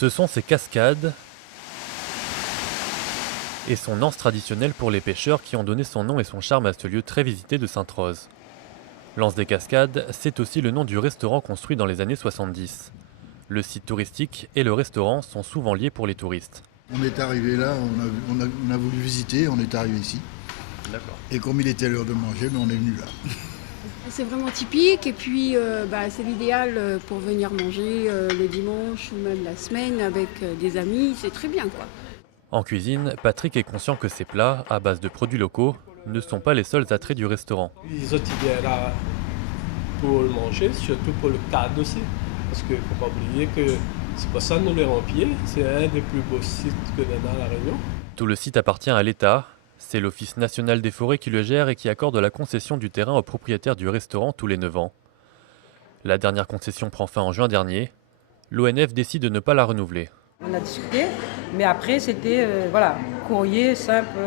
Ce sont ces cascades et son anse traditionnelle pour les pêcheurs qui ont donné son nom et son charme à ce lieu très visité de Sainte-Rose. L'anse des Cascades, c'est aussi le nom du restaurant construit dans les années 70. Le site touristique et le restaurant sont souvent liés pour les touristes. On est arrivé là, on a voulu visiter, on est arrivé ici. D'accord. Et comme il était l'heure de manger, on est venu là. C'est vraiment typique et puis c'est l'idéal pour venir manger le dimanche ou même la semaine avec des amis, c'est très bien quoi. En cuisine, Patrick est conscient que ces plats, à base de produits locaux, ne sont pas les seuls attraits du restaurant. Les autres ils viennent là pour le manger, surtout pour le cadre aussi. Parce qu'il ne faut pas oublier que c'est pas ça nous les remplir, c'est un des plus beaux sites que l'on a à La Réunion. Tout le site appartient à l'État. C'est l'Office national des forêts qui le gère et qui accorde la concession du terrain aux propriétaires du restaurant tous les 9 ans. La dernière concession prend fin en juin dernier. L'ONF décide de ne pas la renouveler. On a discuté, mais après c'était courrier simple,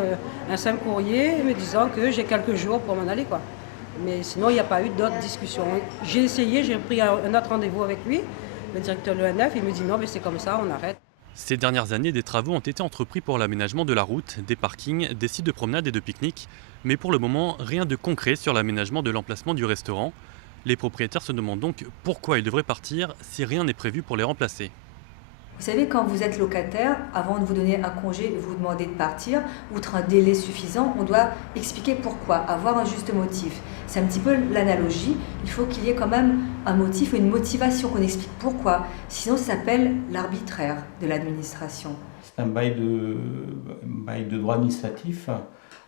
un simple courrier me disant que j'ai quelques jours pour m'en aller quoi. Mais sinon il n'y a pas eu d'autres discussions. J'ai essayé, j'ai pris un autre rendez-vous avec lui, le directeur de l'ONF, il me dit non mais c'est comme ça, on arrête. Ces dernières années, des travaux ont été entrepris pour l'aménagement de la route, des parkings, des sites de promenade et de pique-nique. Mais pour le moment, rien de concret sur l'aménagement de l'emplacement du restaurant. Les propriétaires se demandent donc pourquoi ils devraient partir si rien n'est prévu pour les remplacer. Vous savez, quand vous êtes locataire, avant de vous donner un congé et vous demander de partir, outre un délai suffisant, on doit expliquer pourquoi, avoir un juste motif. C'est un petit peu l'analogie. Il faut qu'il y ait quand même un motif, une motivation, qu'on explique pourquoi. Sinon, ça s'appelle l'arbitraire de l'administration. C'est un bail de droit administratif,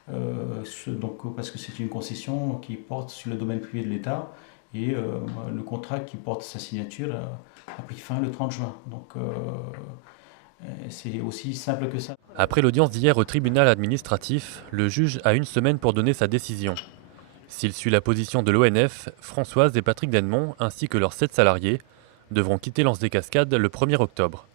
parce que c'est une concession qui porte sur le domaine privé de l'État. Et le contrat qui porte sa signature a pris fin le 30 juin. Donc c'est aussi simple que ça. Après l'audience d'hier au tribunal administratif, le juge a une semaine pour donner sa décision. S'il suit la position de l'ONF, Françoise et Patrick Denmont, ainsi que leurs 7 salariés, devront quitter l'anse des Cascades le 1er octobre.